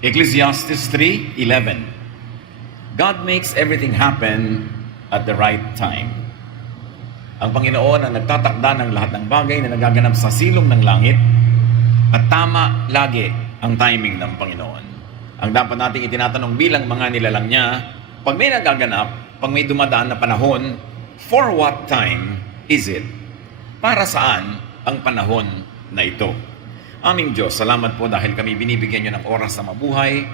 Ecclesiastes 3:11. God makes everything happen at the right time. Ang Panginoon ang nagtatakda ng lahat ng bagay na nagaganap sa silong ng langit at tama lagi ang timing ng Panginoon. Ang dapat nating itinatanong bilang mga nilalang niya, pag may nagaganap, pag may dumadaan na panahon, for what time is it? Para saan ang panahon na ito? Aming Diyos, salamat po dahil kami binibigyan niyo ng oras na mabuhay,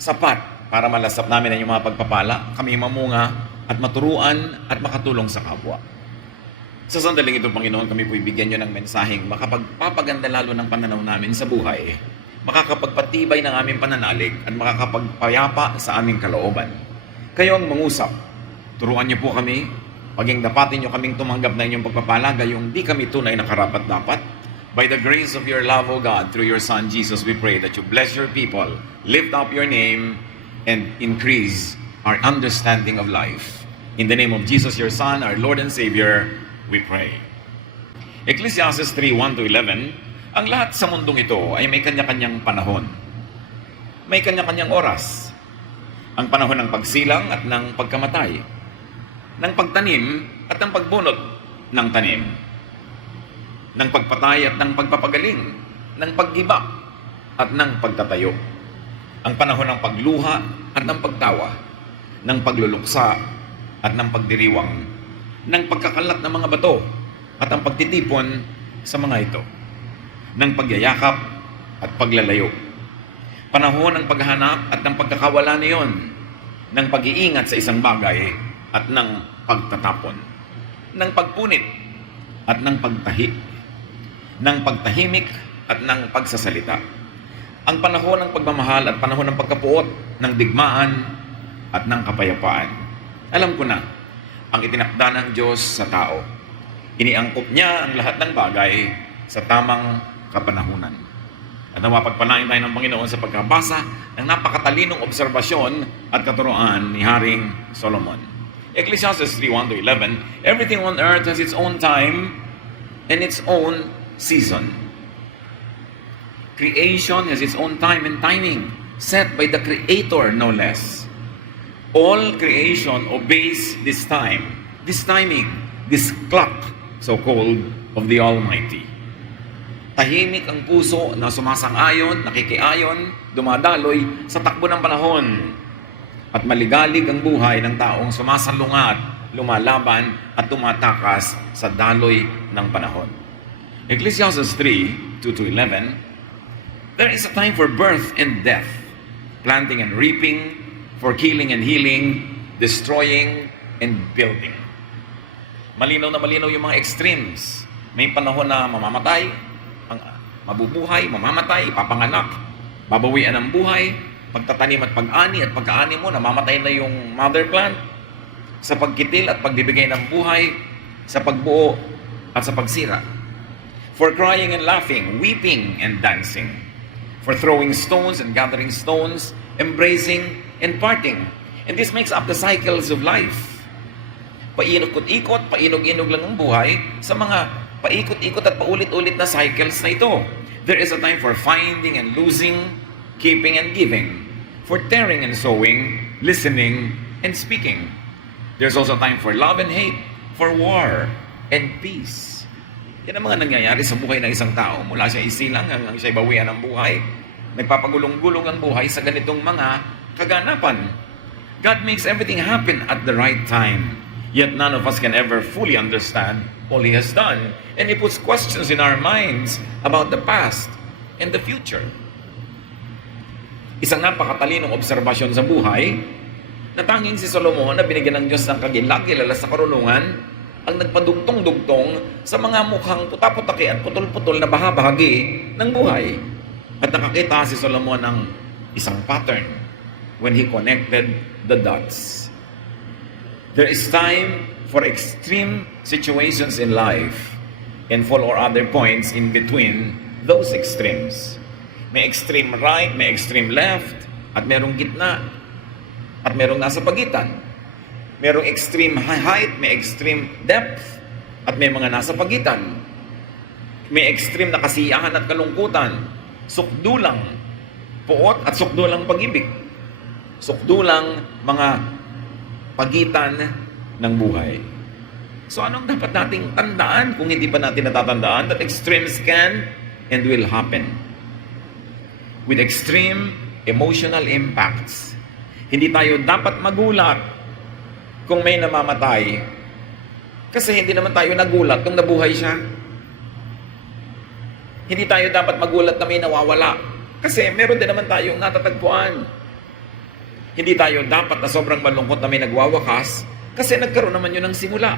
sapat para malasap namin ang iyong mga pagpapala, kami mamunga at maturuan at makatulong sa kapwa. Sa sandaling ito, Panginoon, kami po ibigyan niyo ng mensaheng makapagpapaganda lalo ng pananaw namin sa buhay, makakapagpatibay ng aming pananalig at makakapagpayapa sa aming kalooban. Kayo ang mangusap. Turuan niyo po kami, paging dapatin niyo kaming tumanggap na inyong pagpapala, gayong di kami tunay na karapat-dapat. By the grace of your love, O God, through your Son Jesus, we pray that you bless your people, lift up your name, and increase our understanding of life. In the name of Jesus, your Son, our Lord and Savior, we pray. Ecclesiastes 3:1-11, ang lahat sa mundong ito ay may kanya-kanyang panahon. May kanya-kanyang oras. Ang panahon ng pagsilang at ng pagkamatay, ng pagtanim at ng pagbunot ng tanim, ng pagpatay at ng pagpapagaling, ng paggiba at ng pagtatayo. Ang panahon ng pagluha at ng pagtawa, ng pagluluksa at ng pagdiriwang, ng pagkakalat ng mga bato at ang pagtitipon sa mga ito, ng pagyayakap at paglalayo. Panahon ng paghahanap at ng pagkakawala niyon, ng pag-iingat sa isang bagay at ng pagtatapon, ng pagpunit at ng pagtahi, ng pagtahimik at ng pagsasalita. Ang panahon ng pagmamahal at panahon ng pagkapuot, ng digmaan at ng kapayapaan. Alam ko na, ang itinakda ng Diyos sa tao. Iniangkop niya ang lahat ng bagay sa tamang kapanahunan. At mapagpalain tayo ng Panginoon sa pagkabasa ng napakatalinong obserbasyon at katuruan ni Haring Solomon. Ecclesiastes 3:1-11, everything on earth has its own time and its own season. Creation has its own time and timing, set by the Creator no less. All creation obeys this time, this timing, this clock, so-called, of the Almighty. Tahimik ang puso na sumasang-ayon, nakikiayon, dumadaloy sa takbo ng panahon. At maligalig ang buhay ng taong sumasalungat, lumalaban at tumatakas sa daloy ng panahon. Ecclesiastes 3:2-11, there is a time for birth and death, planting and reaping, for killing and healing, destroying and building. Malinaw na malinaw yung mga extremes. May panahon na mamamatay, mabubuhay, mamamatay, ipapanganak, babawian ng buhay, pagtatanim at pag-ani at pagkaani mo, namamatay na yung mother plant, sa pagkitil at pagbibigay ng buhay, sa pagbuo at sa pagsira. For crying and laughing, weeping and dancing, for throwing stones and gathering stones, embracing and parting. And this makes up the cycles of life. Paikot-ikot, painog-inog lang ang buhay sa mga paikot-ikot at paulit-ulit na cycles na ito. There is a time for finding and losing, keeping and giving, for tearing and sowing, listening and speaking. There's also time for love and hate, for war and peace. Yan ang mga nangyayari sa buhay ng isang tao. Mula siya isilang hanggang siya bawian ng buhay. Nagpapagulong-gulong ang buhay sa ganitong mga kaganapan. God makes everything happen at the right time. Yet none of us can ever fully understand all He has done. And He puts questions in our minds about the past and the future. Isang napakatalinong obserbasyon sa buhay na tanging si Solomon na binigyan ng Diyos ng kagilag-kilala sa karunungan ang nagpadugtong-dugtong sa mga mukhang puta-putaki at putol-putol na bahagi ng buhay. At nakakita si Solomon ng isang pattern when he connected the dots. There is time for extreme situations in life and for other points in between those extremes. May extreme right, may extreme left, at merong gitna, at merong nasa pagitan. Merong extreme height, may extreme depth, at may mga nasa pagitan. May extreme na kasiyahan at kalungkutan, sukdulang, Puot at sukdulang pag-ibig. Sukdulang mga pagitan ng buhay. So anong dapat nating tandaan kung hindi pa natin natatandaan? That extremes can and will happen. With extreme emotional impacts. Hindi tayo dapat magulat kung may namamatay. Kasi hindi naman tayo nagulat kung nabuhay siya. Hindi tayo dapat magulat na may nawawala. Kasi meron din naman tayong natatagpuan. Hindi tayo dapat na sobrang malungkot na may nagwawakas kasi nagkaroon naman yun ng simula.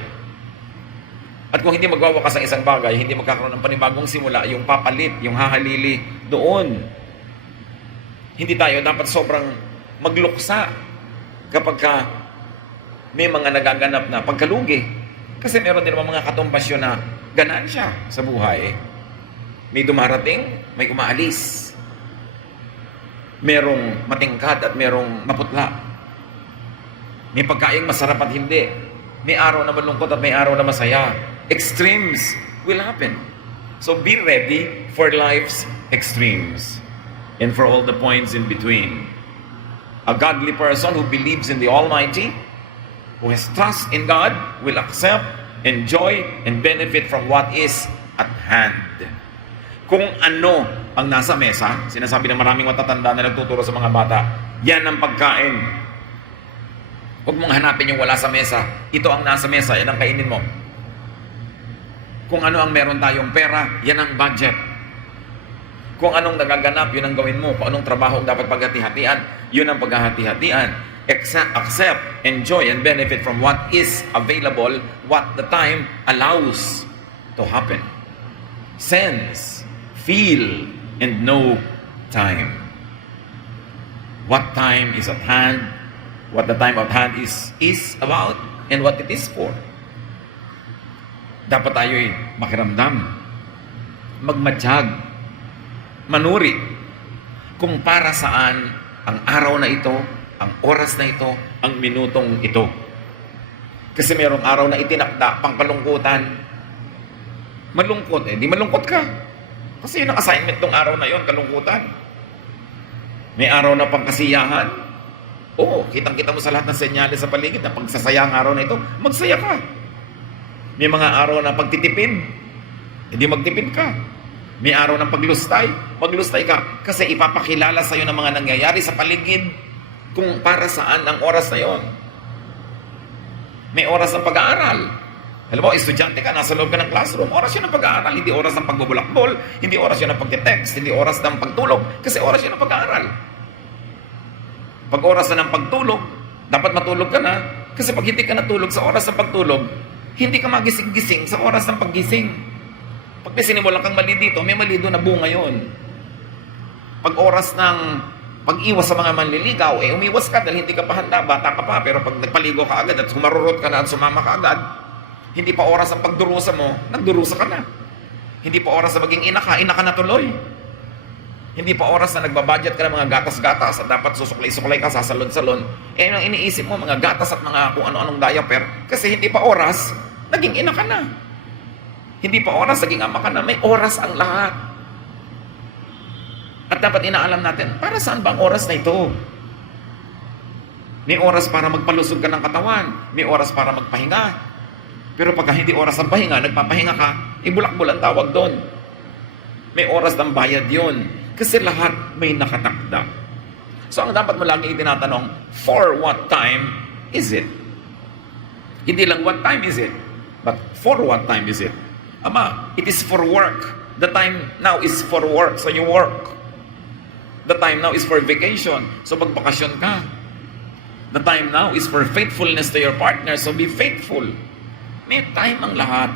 At kung hindi magwawakas ang isang bagay, hindi magkakaroon ng panibagong simula, yung papalit, yung hahalili doon. Hindi tayo dapat sobrang magluksa kapag may mga nagaganap na pagkalugi. Kasi meron din naman mga katumbasyon na ganansya sa buhay. May dumarating, may umaalis. Merong matingkad at merong maputla. May pagkaing masarap at hindi. May araw na malungkot at may araw na masaya. Extremes will happen. So be ready for life's extremes and for all the points in between. A godly person who believes in the Almighty, who has trust in God, will accept, enjoy, and benefit from what is at hand. Kung ano ang nasa mesa, sinasabi ng maraming matatanda na nagtuturo sa mga bata, yan ang pagkain. Huwag mong hanapin yung wala sa mesa. Ito ang nasa mesa, yan ang kainin mo. Kung ano ang meron tayong pera, yan ang budget. Kung anong nagaganap, yun ang gawin mo. Kung anong trabaho ang dapat paghati-hatian, yun ang paghahati-hatian. Accept, enjoy, and benefit from what is available, what the time allows to happen. Sense, feel, and know time. What time is at hand, what the time at hand is about, and what it is for. Dapat tayo'y makiramdam, magmatsyag, manuri, kung para saan ang araw na ito, ang oras na ito, ang minutong ito. Kasi mayroong araw na itinakda pang kalungkutan. Malungkot, di malungkot ka. Kasi yun ang assignment ng araw na yun, kalungkutan. May araw na pangkasiyahan. Oo, kitang-kita mo sa lahat ng senyales sa paligid na pagsasaya ang araw na ito, magsaya ka. May mga araw na pagtitipid, hindi magtipid ka. May araw ng paglustay, maglustay ka. Kasi ipapakilala sa'yo ng mga nangyayari sa paligid kung para saan ang oras na yon. May oras ng pag-aaral. Alam mo, estudyante ka, nasa loob ka ng classroom, oras yun ng pag-aaral, hindi oras ng pagbubulakbol, hindi oras yun ng pagte-text, hindi oras ng pagtulog, kasi oras yun ng pag-aaral. Pag oras na ng pagtulog, dapat matulog ka na, kasi pag hindi ka natulog sa oras ng pagtulog, hindi ka magising-gising sa oras ng paggising. Pag may sinimulan kang mali dito, may mali doon na bunga yun. Pag oras ng pag-iwas sa mga manliligaw, umiwas ka dahil hindi ka pa handa, bata ka pa, pero pag nagpaligo ka agad at sumarurot ka na at sumama ka agad, hindi pa oras ang pagdurusa mo, nagdurusa ka na. Hindi pa oras na maging ina ka na tuloy. Hindi pa oras na nagbabudget ka ng mga gatas-gatas at dapat susuklay-suklay ka sa salon-salon. Ang iniisip mo, mga gatas at mga kung ano-anong diaper, kasi hindi pa oras, naging ina ka na. Hindi pa oras, naging ama ka na. May oras ang lahat. At dapat inaalam natin, para saan ba ang oras na ito? May oras para magpalusog ka ng katawan. May oras para magpahinga. Pero pagka hindi oras ang pahinga, nagpapahinga ka, ibulak-bul ang tawag doon. May oras ng bayad yun. Kasi lahat may nakatakda. So ang dapat mo lagi itinatanong, for what time is it? Hindi lang what time is it, but for what time is it? Ama, it is for work. The time now is for work, so you work. The time now is for vacation, so magbakasyon ka. The time now is for faithfulness to your partner, so be faithful. May time ang lahat.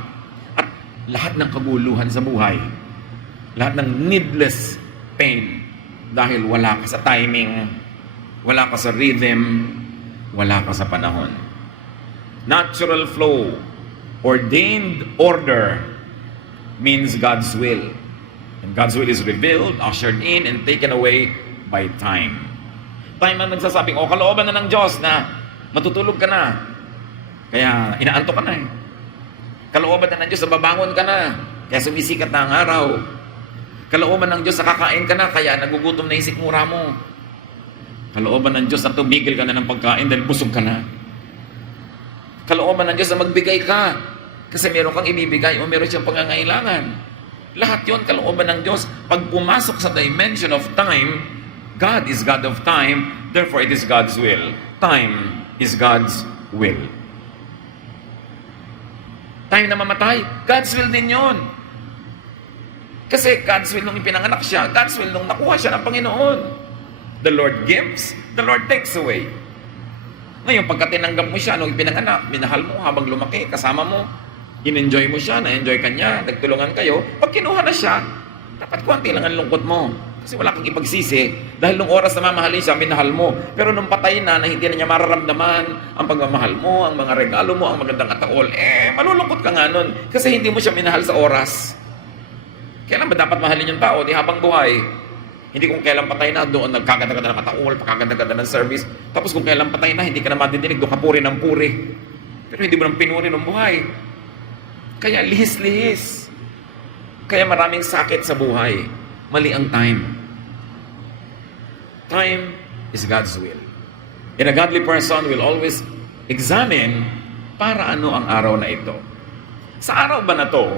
At lahat ng kaguluhan sa buhay. Lahat ng needless pain. Dahil wala ka sa timing, wala ka sa rhythm, wala ka sa panahon. Natural flow, ordained order, means God's will. And God's will is revealed, ushered in, and taken away by time. Time ang nagsasabing, kalooban na ng Diyos na matutulog ka na. Kaya inaantok ka na eh. Kalooban na ng Diyos na babangon ka na. Kaya sumisikat na ang araw. Kalooban ng Diyos na kakain ka na, kaya nagugutom na yung sikmura mo. Kalooban ng Diyos na tumigil ka na ng pagkain dahil busog ka na. Kalooban ng Diyos na magbigay ka kasi meron kang ibibigay o meron siyang pangangailangan. Lahat yon kalooban ng Diyos. Pag pumasok sa dimension of time, God is God of time, therefore it is God's will. Time is God's will. Time na mamatay, God's will din yon. Kasi God's will nung ipinanganak siya, God's will nung nakuha siya ng Panginoon. The Lord gives, the Lord takes away. Ngayon, pagka tinanggap mo siya nung ipinanganak, minahal mo habang lumaki, kasama mo, in-enjoy mo siya, na-enjoy ka niya, nagtulungan kayo, pag kinuha na siya, dapat konti lang ang lungkot mo. Kasi wala kang ipagsisi. Dahil nung oras na mamahalin siya, minahal mo. Pero nung patay na hindi na niya mararamdaman ang pagmamahal mo, ang mga regalo mo, ang magandang ataol, malulungkot ka nga nun. Kasi hindi mo siya minahal sa oras. Kailan ba dapat mahalin yung tao? Di habang buhay. Hindi kung kailan patay na, doon nagkaganda-ganda ng kataol, pagkaganda-ganda ng service. Tapos kung kailan patay na, hindi ka na madidinig, doon ka puri ng puri. Pero hindi mo nang pinuri ng buhay. Kaya lihis-lihis. Kaya maraming sakit sa buhay. Mali ang time. Time is God's will. And a godly person will always examine para ano ang araw na ito. Sa araw ba na to,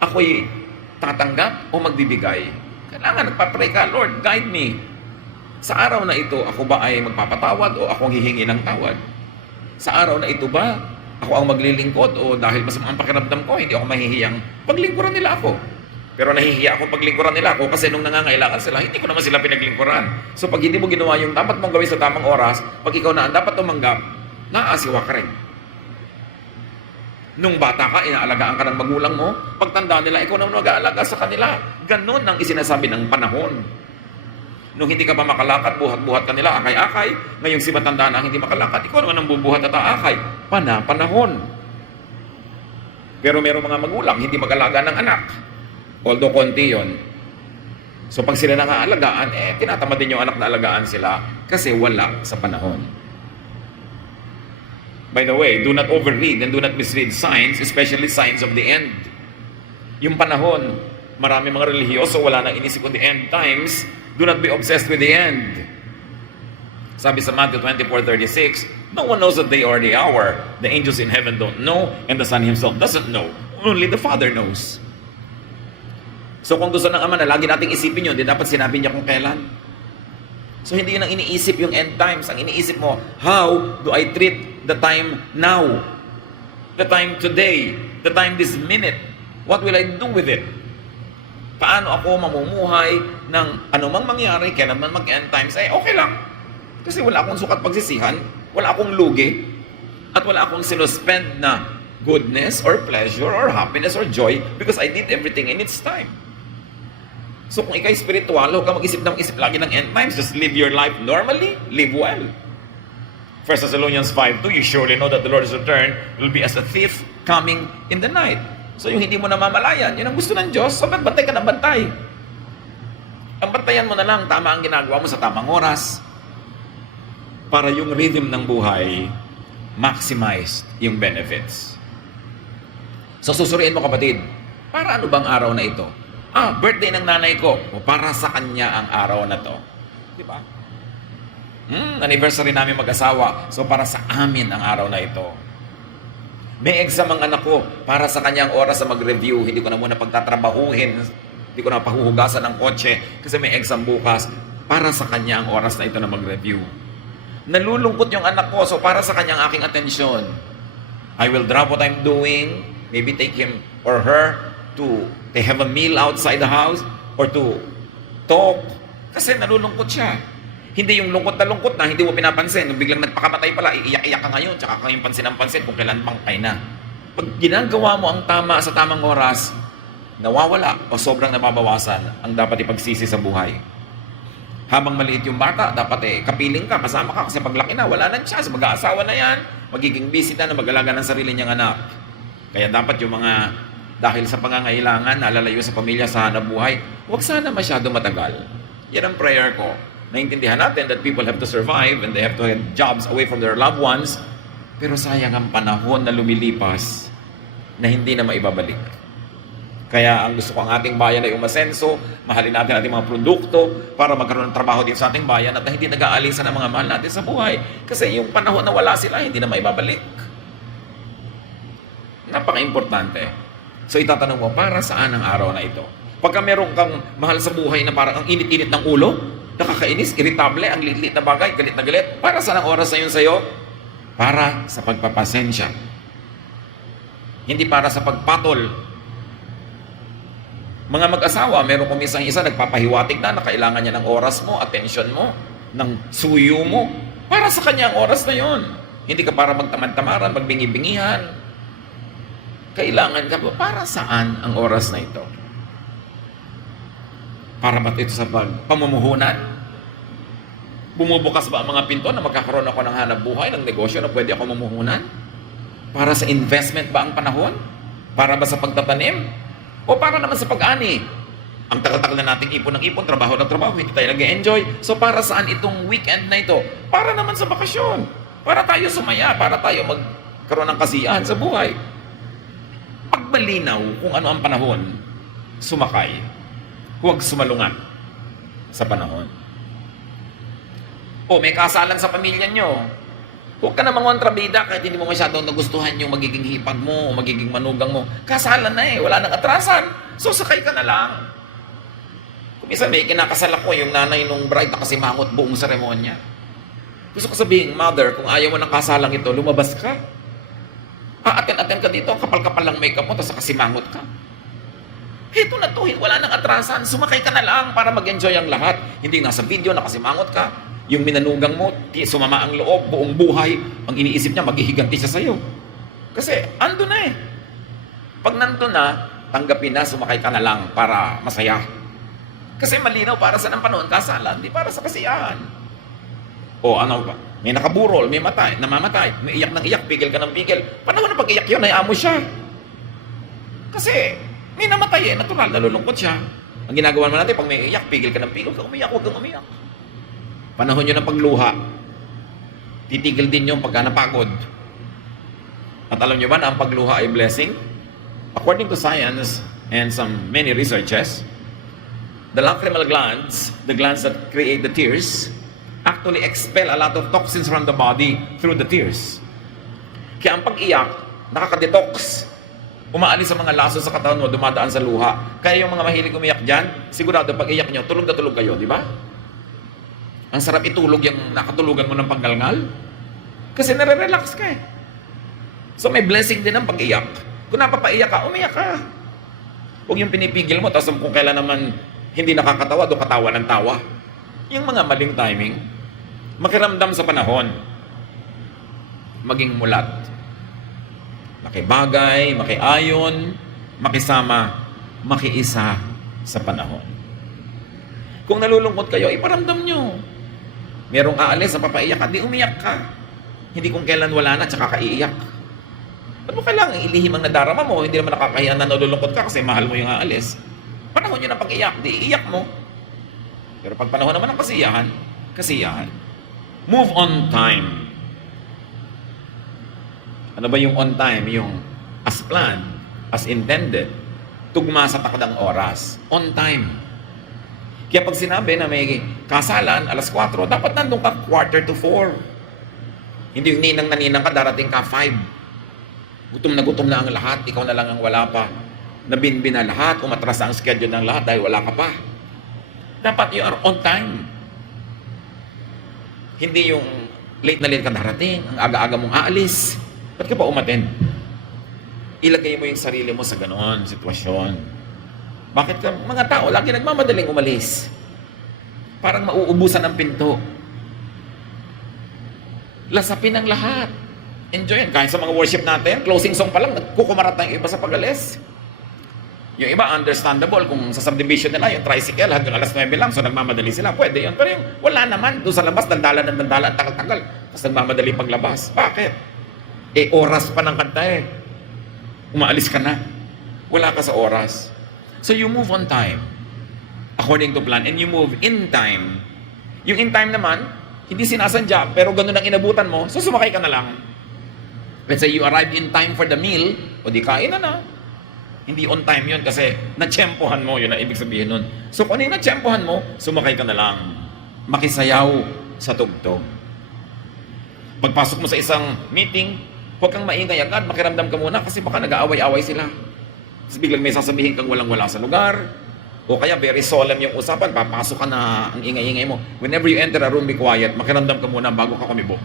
ako'y tatanggap o magbibigay? Kailangan nagpapray ka, Lord, guide me. Sa araw na ito, ako ba ay magpapatawad o ako ang hihingi ng tawad? Sa araw na ito ba, ako ang maglilingkod o dahil masama ang pakiramdam ko, hindi ako mahihiyang paglingkuran nila ako. Pero nahihiya ako paglingkuran nila ako kasi nung nangangailangan sila, hindi ko naman sila pinaglingkuran. So pag hindi mo ginawa yung dapat mong gawin sa tamang oras, pag ikaw na ang dapat tumanggap, naasiwa ka rin. Nung bata ka, inaalagaan ka ng magulang mo, pagtanda nila, ikaw naman mag-aalaga sa kanila. Ganon ang isinasabi ng panahon. Nung hindi ka pa makalakad, buhat-buhat ka nila, akay-akay. Ngayong si matanda na hindi makalakad, ikaw naman ang bubuhat at aakay. Panahon. Pero merong mga magulang, hindi mag-alaga ng anak. Although konti yon. So pag sila nangaalagaan, tinatamad din yung anak na alagaan sila kasi wala sa panahon. By the way, do not overread and do not misread signs, especially signs of the end. Yung panahon, marami mga relihiyoso, wala nang inisip on the end times. Do not be obsessed with the end. Sabi sa Matthew 24:36, no one knows the day or the hour. The angels in heaven don't know, and the Son himself doesn't know. Only the Father knows. So kung gusto ng Ama na lagi nating isipin yun, di dapat sinabi niya kung kailan. So hindi yun ang iniisip yung end times. Ang iniisip mo, how do I treat the time now? The time today? The time this minute? What will I do with it? Paano ako mamumuhay ng anumang mangyari, kailan man mag-end times? Okay lang. Kasi wala akong sukat pagsisihan, wala akong lugi, at wala akong sinuspend na goodness or pleasure or happiness or joy because I did everything in its time. So kung ikay spiritual, huwag ka mag-isip lagi ng end times. Just live your life normally, live well. 1 Thessalonians 5:2, you surely know that the Lord's return will be as a thief coming in the night. So yung hindi mo namamalayan, yun ang gusto ng Diyos. So bantay ka ng bantay. Ang bantayan mo na lang, tama ang ginagawa mo sa tamang oras. Para yung rhythm ng buhay, maximize yung benefits. So susuriin mo kapatid, para ano bang araw na ito? Birthday ng nanay ko. O para sa kanya ang araw na to. Di ba? Anniversary namin mag-asawa. So para sa amin ang araw na ito. May exam ang anak ko. Para sa kanya ang oras na mag-review. Hindi ko na muna pagtatrabahuhin. Hindi ko na pahuhugasan ng kotse. Kasi may exam bukas. Para sa kanya ang oras na ito na mag-review. Nalulungkot yung anak ko. So para sa kanya ang aking atensyon. I will drop what I'm doing. Maybe take him or her to have a meal outside the house or to talk kasi nalulungkot siya. Hindi yung lungkot na hindi mo pinapansin. Nung biglang nagpakamatay pala, iiyak-iyak ka ngayon tsaka kayong pansin ang pansin kung kailan bangkay na. Pag ginagawa mo ang tama sa tamang oras, nawawala o sobrang nababawasan ang dapat ipagsisi sa buhay. Habang maliit yung bata, dapat kapiling ka, kasama ka kasi paglaki na, wala na siya, mag-aasawa na yan, magiging busy na mag-alaga ng sarili niyang anak. Kaya dapat yung mga dahil sa pangangailangan, nalalayo sa pamilya, sa hanap buhay, huwag sana masyado matagal. Yan ang prayer ko. Naintindihan natin that people have to survive and they have to have jobs away from their loved ones. Pero sayang ang panahon na lumilipas na hindi na maibabalik. Kaya ang gusto ko ang ating bayan ay umasenso, mahalin natin ating mga produkto para magkaroon ng trabaho din sa ating bayan at hindi nag-aalisan ang mga mahal natin sa buhay. Kasi yung panahon na wala sila, hindi na maibabalik. Napaka-importante. So itatanong mo, para saan ang araw na ito? Pagka meron kang mahal sa buhay na parang ang init-init ng ulo, nakakainis, irritable, ang liit-liit na bagay, galit na galit, para saan ang oras na yun sa'yo? Para sa pagpapasensya. Hindi para sa pagpatol. Mga mag-asawa, meron kumisang isa nagpapahiwatig na kailangan niya ng oras mo, attention mo, ng suyo mo. Para sa kanya ang oras na yon. Hindi ka para magtamad-tamaran, magbingi-bingihan. Kailangan ka ba? Para saan ang oras na ito? Para ba ito sa pamumuhunan? Bumubukas ba ang mga pinto na magkakaroon ako ng hanap buhay, ng negosyo na pwede ako mumuhunan? Para sa investment ba ang panahon? Para ba sa pagtatanim? O para naman sa pag-ani? Ang tagal-tagal na nating ipon ng ipon, trabaho ng trabaho, hindi tayo nag-enjoy. So para saan itong weekend na ito? Para naman sa bakasyon. Para tayo sumaya, para tayo magkaroon ng kasiyahan sa buhay. Pag malinaw kung ano ang panahon, sumakay. Huwag sumalungat sa panahon. O may kasalan sa pamilya nyo. Huwag ka namang kontrabida kahit hindi mo masyadong nagustuhan yung magiging hipag mo o magiging manugang mo. Kasalan na eh, wala nang atrasan. So sakay ka na lang. Kung minsan may kinakasal ako, yung nanay nung bride nakasimangot buong seremonya. Gusto ko sabihin, mother, kung ayaw mo ng kasalang ito, lumabas ka. Aten-aten ka dito, kapal-kapal lang makeup mo, tapos nakasimangot ka. Heto na to, wala nang atrasan. Sumakay ka na lang para mag-enjoy ang lahat. Hindi nasa video, nakasimangot ka. Yung minanugang mo, sumama ang loob, buong buhay, ang iniisip niya, maghihiganti siya sa'yo. Kasi, ando na eh. Pag nandun na, tanggapin na, sumakay ka na lang para masaya. Kasi malinaw para sa ng panahon, kasalan, di para sa kasiyahan. O ano ba? May nakaburol, may namamatay, may iyak ng iyak, pigil ka ng pigil. Panahon na pag-iyak yun, hayaan mo siya. Kasi, may namatay eh, natural, nalulungkot siya. Ang ginagawa naman natin, pag may iyak, pigil ka ng pigil, umiyak, huwag kang umiyak. Panahon nyo ng pagluha, titigil din yung pagka napagod. At alam nyo ba na ang pagluha ay blessing? According to science and many researches, the lacrimal glands, the glands that create the tears, actually expel a lot of toxins from the body through the tears. Kaya ang pag-iyak, nakaka-detox. Umaalis sa mga laso sa katawan mo, dumadaan sa luha. Kaya yung mga mahilig umiyak dyan, sigurado pag iyak nyo, tulog na tulog kayo, di ba? Ang sarap itulog yung nakatulugan mo ng panggalngal. Kasi nare-relax ka eh. So may blessing din ang pag-iyak. Kung napapaiyak ka, umiyak ka. Huwag yung pinipigil mo, tapos kung kailan naman hindi nakakatawa, do katawa ng tawa. Yung mga maling timing, makiramdam sa panahon, maging mulat. Makibagay, makiayon, makisama, makiisa sa panahon. Kung nalulungkot kayo, iparamdam nyo. Merong aalis na papaiyak ka, di umiyak ka. Hindi kung kailan wala na, tsaka kaiiyak. Ba't mo kailangan ilihim ang nadarama mo? Hindi naman nakakahiya na nalulungkot ka kasi mahal mo yung aalis. Panahon nyo ng pag-iyak, di iiyak mo. Pero pag panahon naman ng kasiyahan, kasiyahan. Move on time. Ano ba yung on time? Yung as planned, as intended, tugma sa takdang oras. On time. Kaya pag sinabi na may kasalan, alas 4, dapat nandun ka 3:45. Hindi yung ninang na ninang ka, darating ka 5. Gutom na ang lahat, ikaw na lang ang wala pa. Nabinbin na lahat, umatras ang schedule ng lahat dahil wala ka pa. Dapat you are on time. Hindi yung late na late ka darating, ang aga-aga mong aalis. Ba't ka pa umattend? Ilagay mo yung sarili mo sa ganoon sitwasyon. Bakit ka, mga tao, lagi nagmamadaling umalis. Parang mauubusan ng pinto. Lasapin ang lahat. Enjoy yan. Kahit sa mga worship natin, closing song pa lang, nagkukumarat na yung iba sa pag-alis. Yung iba, understandable. Kung sa subdivision nila, yung tricycle, hanggang alas 9 lang, so nagmamadali sila. Pwede yun. Pero yung wala naman, doon sa labas, dandalan, tagal-tagal. Tapos nagmamadali paglabas. Bakit? Eh, oras pa ng kanta eh. Umaalis ka na. Wala ka sa oras. So you move on time, according to plan, and you move in time. Yung in time naman, hindi sinasadya, pero ganun ang inabutan mo, so sumakay ka na lang. Let's say you arrived in time for the meal, o di kain na na. Hindi on time yun kasi natsyempohan mo, yun ang ibig sabihin nun. So kung ano yung natsyempohan mo, sumakay ka na lang. Makisayaw sa tugtog. Pagpasok mo sa isang meeting, huwag kang maingay agad, makiramdam ka muna kasi baka nag-aaway-away sila. Tapos biglang may sasabihin kang walang-wala sa lugar, o kaya very solemn yung usapan, papasok ka na ang ingay-ingay mo. Whenever you enter a room, be quiet, makiramdam ka muna bago ka kumibo.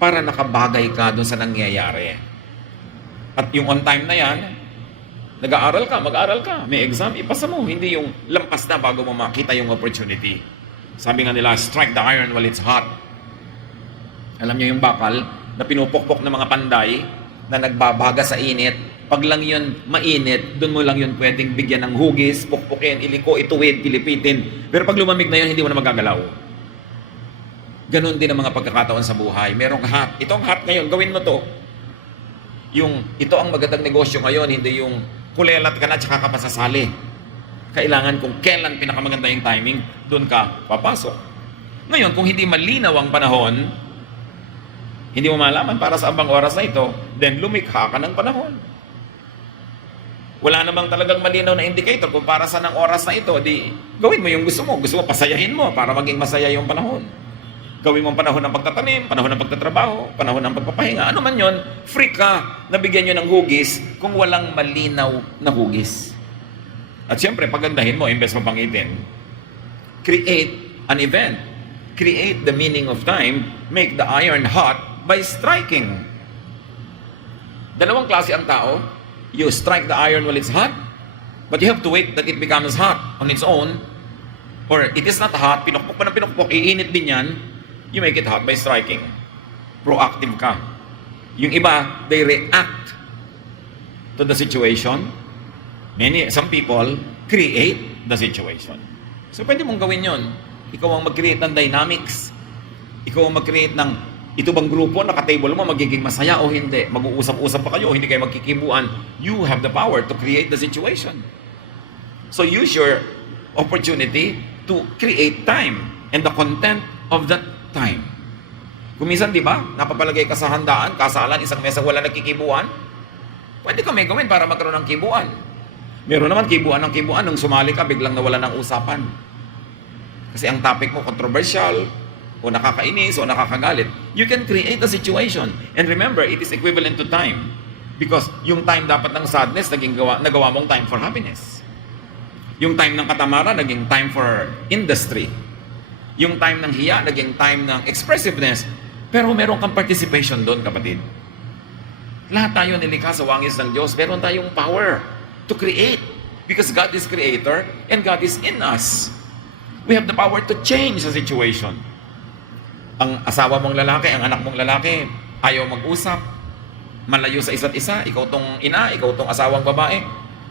Para nakabagay ka doon sa nangyayari. At yung on time na yan, nag-aaral ka, mag-aaral ka, may exam, ipasa mo. Hindi yung lampas na bago mo makita yung opportunity. Sabi nga nila, strike the iron while it's hot. Alam niyo yung bakal na pinupukpok ng mga panday na nagbabaga sa init, pag lang yun mainit, doon mo lang yun pwedeng bigyan ng hugis, pukpukin, iliko, ituwid, pilipitin. Pero pag lumamig na yun, hindi mo na magagalaw. Ganon din ang mga pagkakataon sa buhay. Merong hot. Itong hot ngayon, gawin mo to. Ito ang magandang negosyo ngayon, hindi yung kulelat ka na tsaka ka pasasali. Kailangan kung kailan pinakamaganda yung timing, doon ka papasok. Ngayon, kung hindi malinaw ang panahon, hindi mo malaman para sa abang oras na ito, then lumikha ka ng panahon. Wala namang talagang malinaw na indicator kung para saan ang oras na ito, di gawin mo yung gusto mo. Gusto mo, pasayahin mo para maging masaya yung panahon. Gawin mo ang panahon ng pagtatanim, panahon ng pagtatrabaho, panahon ng pagpapahinga. Ano man yon, free ka na bigyan nyo ng hugis kung walang malinaw na hugis. At siyempre, pagandahin mo, imbes mapangitin. Create an event. Create the meaning of time. Make the iron hot by striking. Dalawang klase ang tao. You strike the iron while it's hot, but you have to wait that it becomes hot on its own. Or it is not hot, pinukpok pa ng pinukpok, iinit din yan. You make it hot by striking. Proactive ka. Yung iba, they react to the situation. Some people create the situation. So pwede mong gawin yon. Ikaw ang mag-create ng dynamics. Ikaw ang mag-create ng ito bang grupo, naka-table mo, magiging masaya o hindi? Mag-uusap-usap pa kayo o hindi kayo magkikibuan? You have the power to create the situation. So use your opportunity to create time and the content of that time. Kuminsan, di ba, napapalagay ka sa handaan, kasalan, isang mesa wala nagkikibuan, pwede ka may gawin para magkaroon ng kibuan. Meron naman kibuan ng kibuan, nung sumali ka, biglang nawala ng usapan. Kasi ang topic mo, controversial, o nakakainis, o nakakagalit. You can create a situation. And remember, it is equivalent to time. Because yung time dapat ng sadness, nagawa mong time for happiness. Yung time ng katamaran, naging time for industry. Yung time ng hiya, naging time ng expressiveness. Pero meron kang participation doon, kapatid. Lahat tayo nilikha sa wangis ng Diyos. Meron tayong power to create. Because God is creator and God is in us. We have the power to change the situation. Ang asawa mong lalaki, ang anak mong lalaki, ayaw mag-usap, malayo sa isa't isa, ikaw tong ina, ikaw tong asawang babae.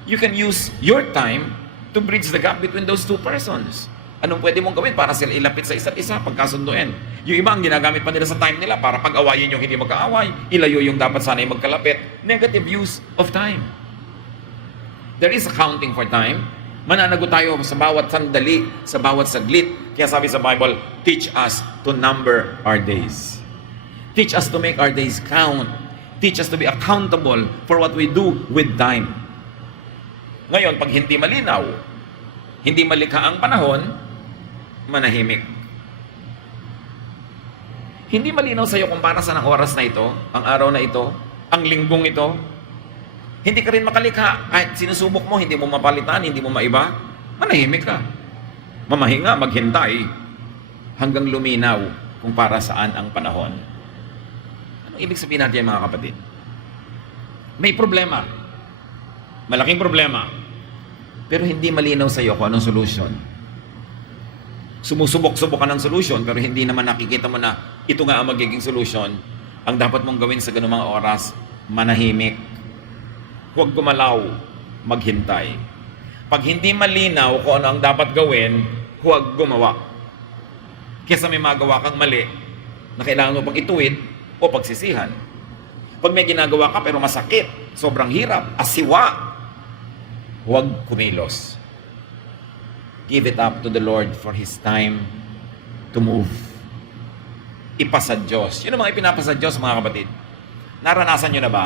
You can use your time to bridge the gap between those two persons. Anong pwede mong gawin para sila ilapit sa isa't isa, pagkasunduin? Yung iba, ang ginagamit pa nila sa time nila para pag-awayin yung hindi magkaaway, ilayo yung dapat sana'y magkalapit. Negative use of time. There is accounting for time. Mananagot tayo sa bawat sandali, sa bawat saglit. Kaya sabi sa Bible, teach us to number our days. Teach us to make our days count. Teach us to be accountable for what we do with time. Ngayon, pag hindi malinaw, hindi malikha ang panahon, manahimik. Hindi malinaw sa iyo kung para saan ang oras na ito, ang araw na ito, ang linggong ito. Hindi ka rin makalikha. Kahit sinusubok mo, hindi mo mapalitan, hindi mo maiba, manahimik ka. Mamahinga, maghintay, hanggang luminaw kung para saan ang panahon. Anong ibig sabihin natin mga kapatid? May problema. Malaking problema. Pero hindi malinaw sa iyo kung anong solusyon. Sumusubok-subok ka ng solusyon, pero hindi naman nakikita mo na ito nga ang magiging solusyon. Ang dapat mong gawin sa ganung mga oras, manahimik. Huwag gumalaw, maghintay. Pag hindi malinaw kung ano ang dapat gawin, huwag gumawa. Kesa may magawa kang mali, na kailangan mo pang ituwid o pagsisihan. Pag may ginagawa ka pero masakit, sobrang hirap, asiwa, huwag kumilos. Give it up to the Lord for His time to move. Ipasa Diyos. Yun ang mga ipinapasa Diyos, mga kapatid. Naranasan nyo na ba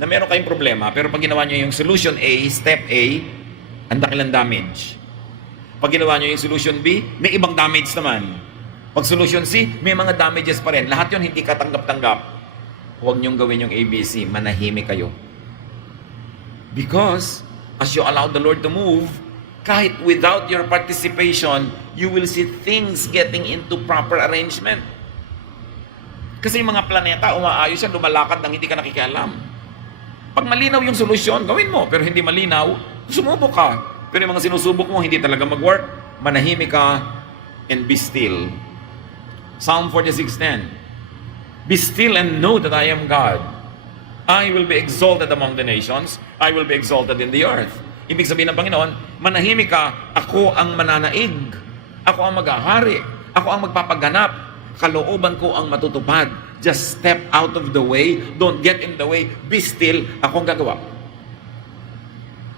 na meron kayong problema, pero pag ginawa nyo yung solution A, step A, ang dakilang damage. Pag ginawa nyo yung solution B, may ibang damage naman. Pag solution C, may mga damages pa rin. Lahat yun hindi katanggap-tanggap. Huwag nyong gawin yung ABC, manahimik kayo. Because, as you allow the Lord to move, kahit without your participation, you will see things getting into proper arrangement. Kasi yung mga planeta, umaayos yan, lumalakad nang hindi ka nakikialam. Pag malinaw yung solusyon, gawin mo. Pero hindi malinaw, sumubok ka. Pero yung mga sinusubok mo, hindi talaga mag-work, manahimik ka and be still. Psalm 46:10. Be still and know that I am God. I will be exalted among the nations. I will be exalted in the earth. Ibig sabihin ng Panginoon, manahimik ka, ako ang mananaig. Ako ang maghahari. Ako ang magpapaganap. Kalooban ko ang matutupad. Just step out of the way. Don't get in the way. Be still. Ako ang gagawa.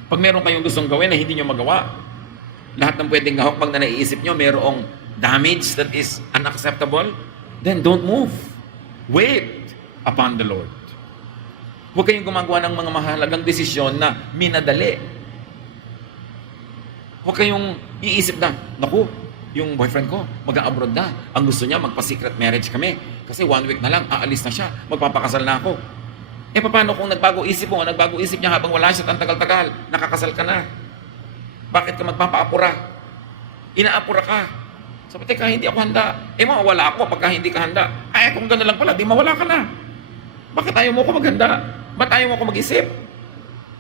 Pag meron kayong gustong gawin na hindi nyo magawa, lahat ng pwedeng gahok pag na naiisip nyo, merong damage that is unacceptable, then don't move. Wait upon the Lord. Huwag kayong gumagawa ng mga mahalagang desisyon na minadali. Huwag kayong iisip na, naku, yung boyfriend ko, mag-a-abroad na. Ang gusto niya, magpa-secret marriage kami. Kasi 1 week na lang, aalis na siya. Magpapakasal na ako. Eh, paano kung nagbago isip mo? Nagbago isip niya habang wala siya, ang tagal-tagal. Nakakasal ka na. Bakit ka magpapaapura? Inaapura ka. Sabi, teka, hindi ako handa. Eh, mawala ako pagka hindi ka handa. Ay, kung gano'n lang pala, di mawala ka na. Bakit ayaw mo ko maghanda? Ba't ayaw mo ko mag-isip?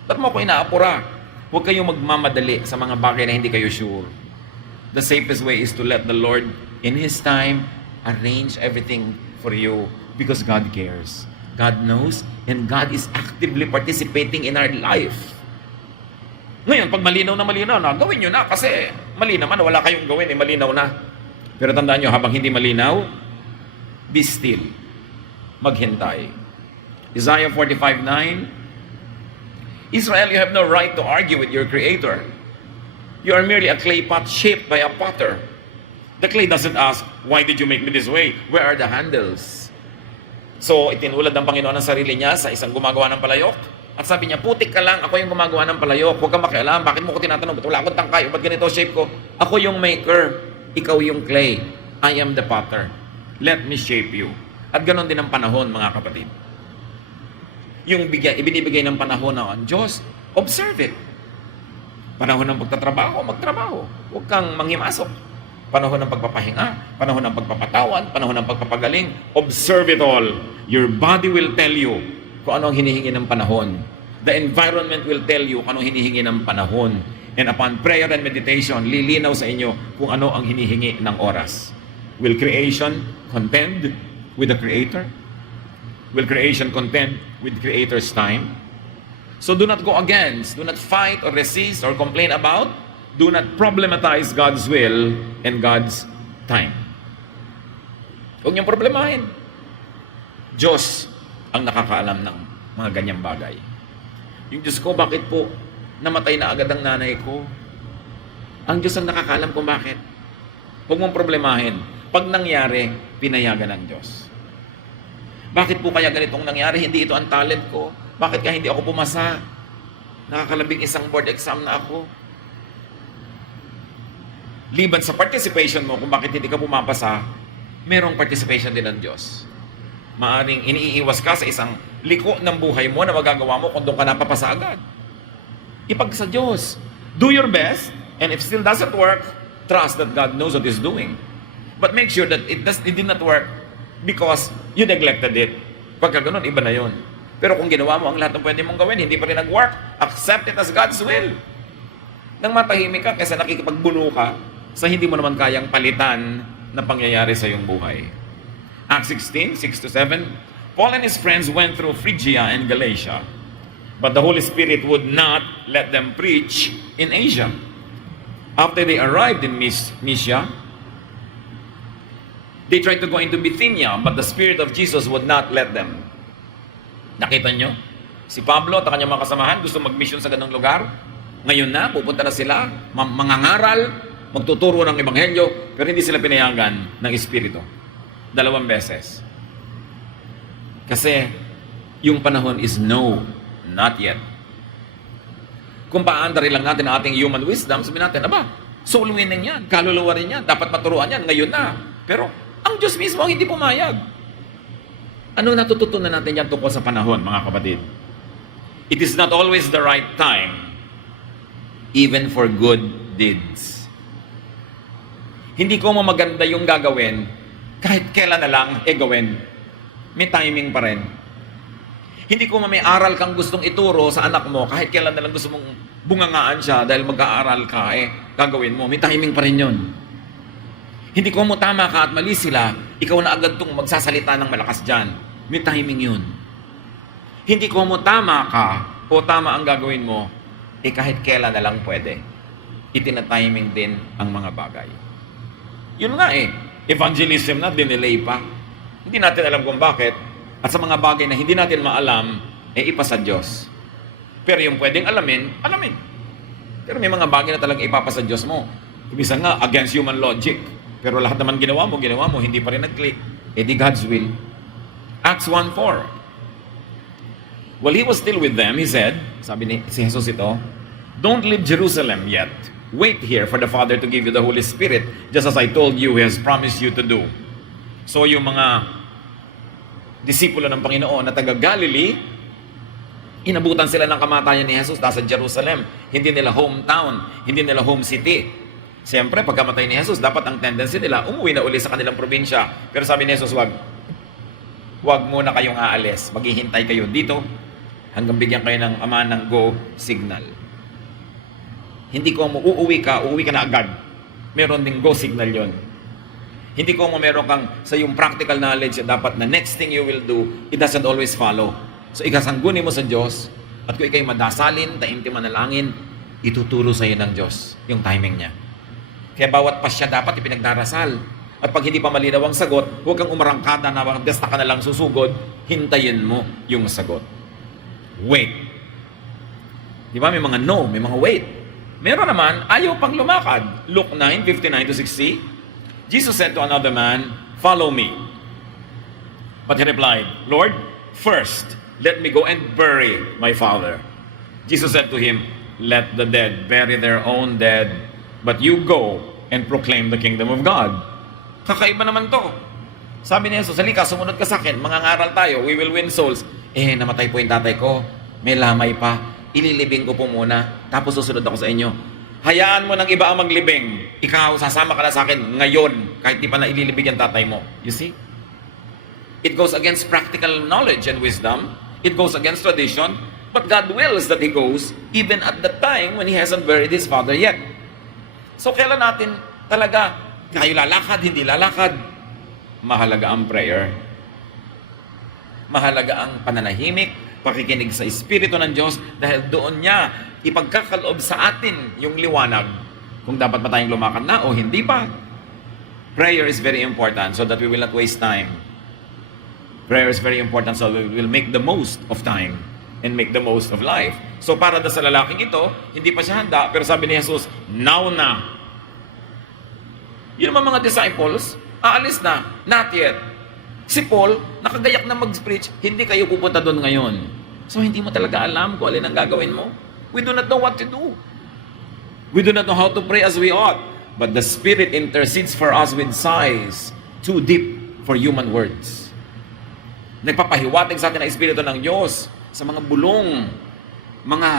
Ba't mo ako inaapura? Huwag kayong magmamadali sa mga bagay na hindi kayo sure. The safest way is to let the Lord, in His time, arrange everything for you because God cares. God knows, and God is actively participating in our life. Ngayon, pag malinaw na, gawin nyo na kasi mali naman, wala kayong gawin, malinaw na. Pero tandaan nyo, habang hindi malinaw, be still. Maghintay. Isaiah 45:9, Israel, you have no right to argue with your Creator. You are merely a clay pot shaped by a potter. The clay doesn't ask, why did you make me this way? Where are the handles? So, itinulad ng Panginoon ang sarili niya sa isang gumagawa ng palayok. At sabi niya, putik ka lang, ako yung gumagawa ng palayok. Huwag kang makialam, bakit mo ko tinatanong? Ba't wala akong tangkay? Ba't ganito shape ko? Ako yung maker, ikaw yung clay. I am the potter. Let me shape you. At ganon din ang panahon, mga kapatid. Yung ibinibigay ng panahon ng Diyos, observe it. Panahon ng pagtatrabaho, magtrabaho. Huwag kang manghimasok. Panahon ng pagpapahinga, panahon ng pagpapatawan, panahon ng pagpapagaling. Observe it all. Your body will tell you kung ano ang hinihingi ng panahon. The environment will tell you kung ano ang hinihingi ng panahon. And upon prayer and meditation, lilinaw sa inyo kung ano ang hinihingi ng oras. Will creation contend with the Creator? Will creation contend with Creator's time? So do not go against, do not fight or resist or complain about, do not problematize God's will and God's time. Huwag niyong problemahin. Diyos ang nakakaalam ng mga ganyang bagay. Yung Diyos ko, bakit po namatay na agad ang nanay ko? Ang Diyos ang nakakaalam kung bakit. Huwag mong problemahin. Pag nangyari, pinayagan ng Diyos. Bakit po kaya ganitong nangyari? Hindi ito ang talent ko. Bakit kaya hindi ako pumasa? Nakakalabing isang board exam na ako. Liban sa participation mo kung bakit hindi ka pumapasa, merong participation din ng Diyos. Maaring iniiwas ka sa isang liko ng buhay mo na magagawa mo kung doon ka napapasa agad. Ipag sa Diyos. Do your best, and if still doesn't work, trust that God knows what He's doing. But make sure that it did not work because you neglected it. Pagka ganun, iba na yun. Pero kung ginawa mo ang lahat ng pwede mong gawin, hindi pa rin nag-work, accept it as God's will. Nang matahimik ka kaysa nakikipagbuno ka sa hindi mo naman kayang palitan na pangyayari sa iyong buhay. Acts 16, 6-7, Paul and his friends went through Phrygia and Galatia, but the Holy Spirit would not let them preach in Asia. After they arrived in Mysia, they tried to go into Bithynia, but the Spirit of Jesus would not let them. Nakita nyo? Si Pablo at kanyang mga kasamahan gusto mag-mission sa ganong lugar. Ngayon na, pupunta na sila, mangangaral, magtuturo ng Ebanghelyo, pero hindi sila pinayagan ng Espiritu. 2 beses. Kasi yung panahon is no. Not yet. Kung paandari lang natin ang ating human wisdom, sabihin natin, aba, soul winning yan, kaluluwa rin yan, dapat maturuan yan, ngayon na. Pero ang Diyos mismo ang hindi pumayag. Ano natututunan natin yan tungkol sa panahon, mga kapatid? It is not always the right time, even for good deeds. Hindi ko maganda yung gagawin, kahit kailan na lang, gawin. May timing pa rin. Hindi ko may aral kang gustong ituro sa anak mo, kahit kailan na lang gusto mong bungangaan siya dahil mag-aaral ka, gagawin mo. May timing pa rin yun. Hindi ko mo tama ka at mali sila, ikaw na agad itong magsasalita ng malakas dyan. May timing yun. Hindi ko mo tama ka o tama ang gagawin mo, kahit kailan na lang pwede. Itinatiming din ang mga bagay. Yun nga evangelism na, dinelay pa. Hindi natin alam kung bakit. At sa mga bagay na hindi natin maalam, ipasa Diyos. Pero yung pwedeng alamin, alamin. Pero may mga bagay na talagang ipapasa Diyos mo. Minsan nga, against human logic. Pero lahat naman ginawa mo, hindi pa rin nag-click. Di God's will. Acts 1:4. While he was still with them, he said, sabi ni si Jesus ito, don't leave Jerusalem yet. Wait here for the Father to give you the Holy Spirit, just as I told you, He has promised you to do. So yung mga disipulo ng Panginoon na taga-Galilee, inabutan sila ng kamatayan ni Jesus, nasa Jerusalem. Hindi nila hometown, hindi nila home city. Siyempre, pagkamatay ni Jesus, dapat ang tendency nila, umuwi na uli sa kanilang probinsya. Pero sabi ni Jesus, wag muna kayong aalis. Maghihintay kayo dito hanggang bigyan kayo ng Ama ng go signal. Hindi ko uuwi ka na agad. Meron ding go signal yon. Hindi ko meron kang sa yung practical knowledge dapat na next thing you will do, it doesn't always follow. So ikasanggunin mo sa Diyos at kung ikay madasalin, taimtim manalangin, ituturo sa iyo ng Diyos yung timing niya. Kaya bawat pasya dapat ipinagdarasal. At pag hindi pa malinaw ang sagot, huwag kang umarangkada na basta ka na lang susugod, hintayin mo yung sagot. Wait. Di ba? May mga no, may mga wait. Meron naman, ayaw pang lumakad. Luke 9:59-60. Jesus said to another man, follow me. But he replied, Lord, first, let me go and bury my father. Jesus said to him, let the dead bury their own dead, but you go and proclaim the kingdom of God. Kakaiba naman to. Sabi ni Jesus, halika, sumunod ka sa akin, mangangaral tayo, we will win souls. Namatay po yung tatay ko, may lamay pa, ililibing ko po muna, tapos susunod ako sa inyo. Hayaan mo ng iba ang maglibing. Ikaw, sasama ka na sa akin ngayon, kahit di pa na ililibig ang tatay mo. You see? It goes against practical knowledge and wisdom. It goes against tradition. But God wills that He goes even at the time when He hasn't buried His father yet. So kailan natin talaga, kayo lalakad, hindi lalakad? Mahalaga ang prayer. Mahalaga ang pananahimik, pakikinig sa Espiritu ng Diyos dahil doon niya ipagkakaloob sa atin yung liwanag kung dapat ba tayong lumakad na o hindi pa. Prayer is very important so that we will not waste time. Prayer is very important so we will make the most of time and make the most of life. So para sa lalaking ito, hindi pa siya handa, pero sabi ni Jesus, now na. Yun naman mga disciples, aalis na, not yet. Si Paul, nakagayak na mag-preach, hindi kayo pupunta doon ngayon. So hindi mo talaga alam kung alin ang gagawin mo. We do not know what to do. We do not know how to pray as we ought. But the Spirit intercedes for us with sighs too deep for human words. Nagpapahiwatig sa atin ang Espiritu ng Diyos sa mga bulong, mga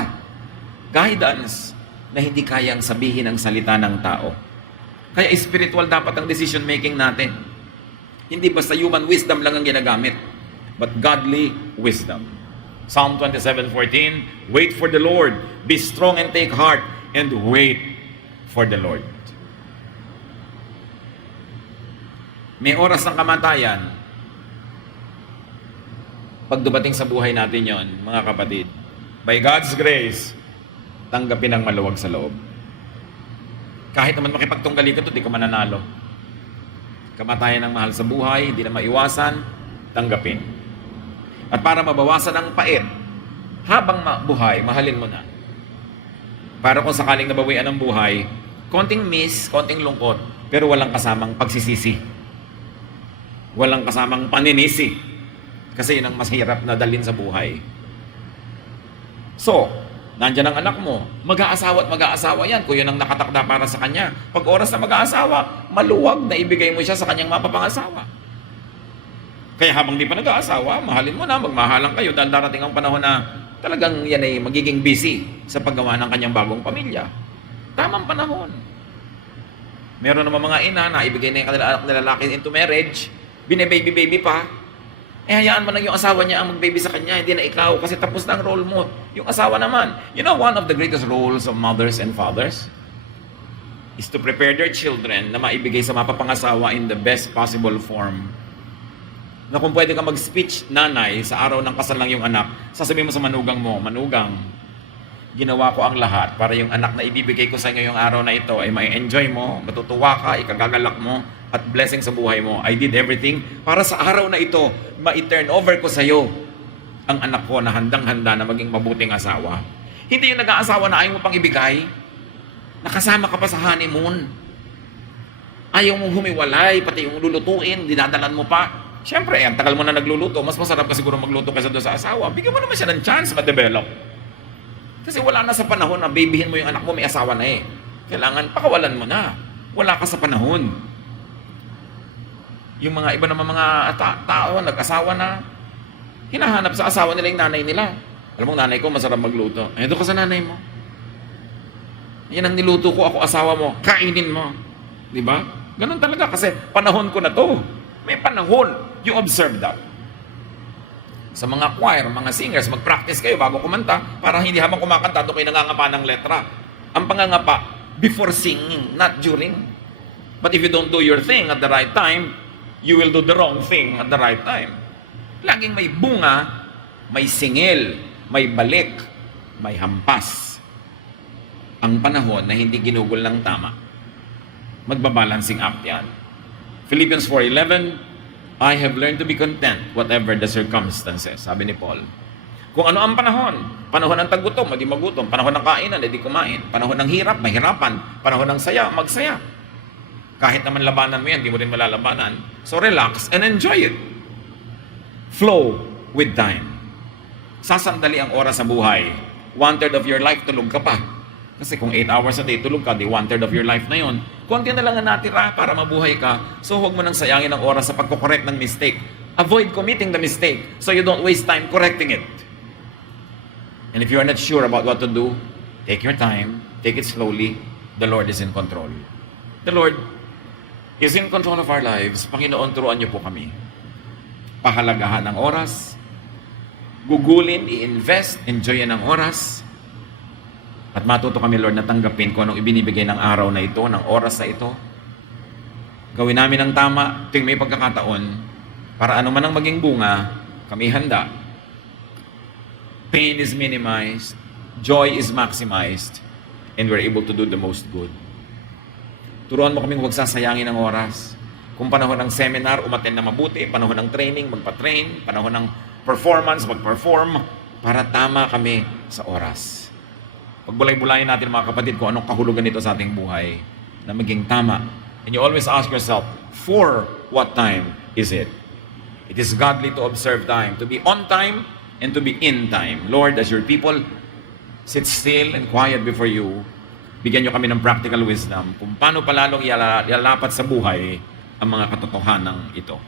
guidance na hindi kayang sabihin ang salita ng tao. Kaya spiritual dapat ang decision making natin. Hindi basta human wisdom lang ang ginagamit, but godly wisdom. Psalm 27:14, wait for the Lord, be strong and take heart, and wait for the Lord. May oras ng kamatayan. Pag dumating sa buhay natin yon, mga kapatid, by God's grace, tanggapin ang maluwag sa loob. Kahit naman makipagtunggali ka ito, di ka mananalo. Kamatayan ng mahal sa buhay, hindi na maiwasan, tanggapin. At para mabawasan ang pait, habang buhay, mahalin mo na. Para kung sakaling nabawian ang buhay, konting miss, konting lungkot, pero walang kasamang pagsisisi. Walang kasamang paninisi. Kasi yun ang mas hirap na dalhin sa buhay. So, nandyan ang anak mo, mag-aasawa at mag-aasawa yan kung yun ang nakatakda para sa kanya. Pag oras na mag-aasawa, maluwag na ibigay mo siya sa kanyang mapapangasawa. Kaya habang di pa nag-aasawa, mahalin mo na, magmahalan kayo dahil darating ang panahon na talagang yan ay magiging busy sa paggawa ng kanyang bagong pamilya. Tamang panahon. Meron naman mga ina na ibigay na yung kanilang anak na lalaki into marriage, bine-baby-baby pa, hayaan mo na yung asawa niya ang mag-baby sa kanya, hindi na ikaw kasi tapos na ang role mo. Yung asawa naman. You know, one of the greatest roles of mothers and fathers is to prepare their children na maibigay sa mapapangasawa in the best possible form. Na kung pwede ka mag-speech, nanay, sa araw ng kasal lang yung anak, sasabihin mo sa manugang mo, manugang, ginawa ko ang lahat para yung anak na ibibigay ko sa inyo yung araw na ito ay may enjoy mo, matutuwa ka, ikagagalak mo, at blessing sa buhay mo. I did everything para sa araw na ito, ma-turn over ko sa iyo ang anak ko na handang-handa na maging mabuting asawa. Hindi yung nag-aasawa na ayaw mo pang ibigay, nakasama ka pa sa honeymoon, ayaw mong humiwalay, pati yung lulutuin, dinadalan mo pa. Siyempre, ang tagal mo na nagluluto, mas masarap ka siguro magluto kaysa doon sa asawa. Bigyan mo naman siya ng chance ma-develop. Kasi wala na sa panahon na babyhin mo yung anak mo, may asawa na eh. Kailangan pakawalan mo na. Wala ka sa panahon. Yung mga iba naman mga tao, nag-asawa na, hinahanap sa asawa nila yung nanay nila. Alam mo, nanay ko masarap magluto. Eh, doon ka sa nanay mo. Yan ang niluto ko, ako asawa mo, kainin mo. Di ba? Ganun talaga kasi panahon ko na to. May panahon. You observe that. Sa mga choir, mga singers, mag-practice kayo bago kumanta para hindi habang kumakanta doon kayo nangangapa ng letra. Ang pangangapa, before singing, not during. But if you don't do your thing at the right time, you will do the wrong thing at the right time. Laging may bunga, may singil, may balik, may hampas. Ang panahon na hindi ginugol ng tama, magbabalancing act yan. Philippians 4:11, I have learned to be content whatever the circumstances. Sabi ni Paul. Kung ano ang panahon. Panahon ng tagutom, hindi magutom. Panahon ng kainan, hindi kumain. Panahon ng hirap, mahirapan. Panahon ng saya, magsaya. Kahit naman labanan mo yan, hindi mo rin malalabanan. So relax and enjoy it. Flow with time. Sasandali ang oras sa buhay. 1/3 of your life, tulog ka pa. Kasi kung 8 hours a day, tulog ka, di 1/3 of your life na yon. Konti na lang ang natira para mabuhay ka. So huwag mo nang sayangin ang oras sa pagko-correct ng mistake. Avoid committing the mistake so you don't waste time correcting it. And if you are not sure about what to do, take your time, take it slowly. The Lord is in control. The Lord is in control of our lives. Panginoon, turuan niyo po kami. Pahalagahan ng oras, gugulin, i-invest, enjoyin ang oras, at matuto kami, Lord, na tanggapin kung anong ibinibigay ng araw na ito, ng oras na ito. Gawin namin ang tama tuwing may pagkakataon para ano man ang maging bunga, kami handa. Pain is minimized, joy is maximized, and we're able to do the most good. Turuan mo kaming huwag sasayangin ang oras. Kung panahon ng seminar, umattend na mabuti. Panahon ng training, magpa-train. Panahon ng performance, mag-perform. Para tama kami sa oras. Pagbulay-bulayin natin mga kapatid kung anong kahulugan nito sa ating buhay na maging tama. And you always ask yourself, for what time is it? It is godly to observe time, to be on time and to be in time. Lord, as your people sit still and quiet before you, bigyan nyo kami ng practical wisdom kung paano palalong ilalapat sa buhay ang mga katotohanan ito.